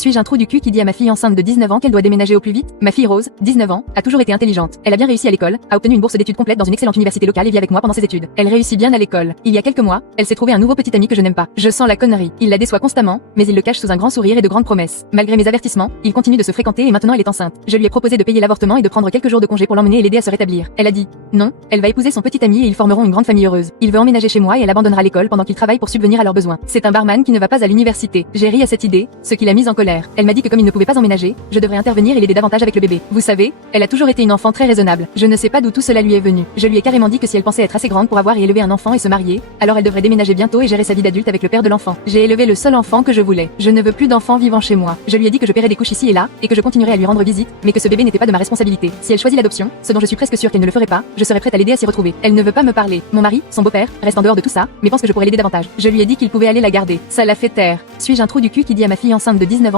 Suis-je un trou du cul qui dit à ma fille enceinte de 19 ans qu'elle doit déménager au plus vite? Ma fille Rose, 19 ans, a toujours été intelligente. Elle a bien réussi à l'école, a obtenu une bourse d'études complète dans une excellente université locale et vit avec moi pendant ses études. Elle réussit bien à l'école. Il y a quelques mois, elle s'est trouvée un nouveau petit ami que je n'aime pas. Je sens la connerie. Il la déçoit constamment, mais il le cache sous un grand sourire et de grandes promesses. Malgré mes avertissements, il continue de se fréquenter et maintenant elle est enceinte. Je lui ai proposé de payer l'avortement et de prendre quelques jours de congé pour l'emmener et l'aider à se rétablir. Elle a dit non, elle va épouser son petit ami et ils formeront une grande famille heureuse. Il veut emménager chez moi et elle abandonnera l'école pendant qu'il travaille pour subvenir à leurs besoins. C'est un barman qui ne va pas à l'université. J'ai ri à cette idée, ce qui l'a mise en colère. Elle m'a dit que comme il ne pouvait pas emménager, je devrais intervenir et l'aider davantage avec le bébé. Vous savez, elle a toujours été une enfant très raisonnable. Je ne sais pas d'où tout cela lui est venu. Je lui ai carrément dit que si elle pensait être assez grande pour avoir et élever un enfant et se marier, alors elle devrait déménager bientôt et gérer sa vie d'adulte avec le père de l'enfant. J'ai élevé le seul enfant que je voulais. Je ne veux plus d'enfants vivant chez moi. Je lui ai dit que je paierais des couches ici et là, et que je continuerais à lui rendre visite, mais que ce bébé n'était pas de ma responsabilité. Si elle choisit l'adoption, ce dont je suis presque sûre qu'elle ne le ferait pas, je serais prête à l'aider à s'y retrouver. Elle ne veut pas me parler. Mon mari, son beau-père, reste en dehors de tout ça, mais pense que je pourrais l'aider davantage. Je lui ai dit qu'il pouvait aller la garder. Ça l'a fait taire. Suis-je un trou du cul qui dit à ma fille enceinte de 19 ans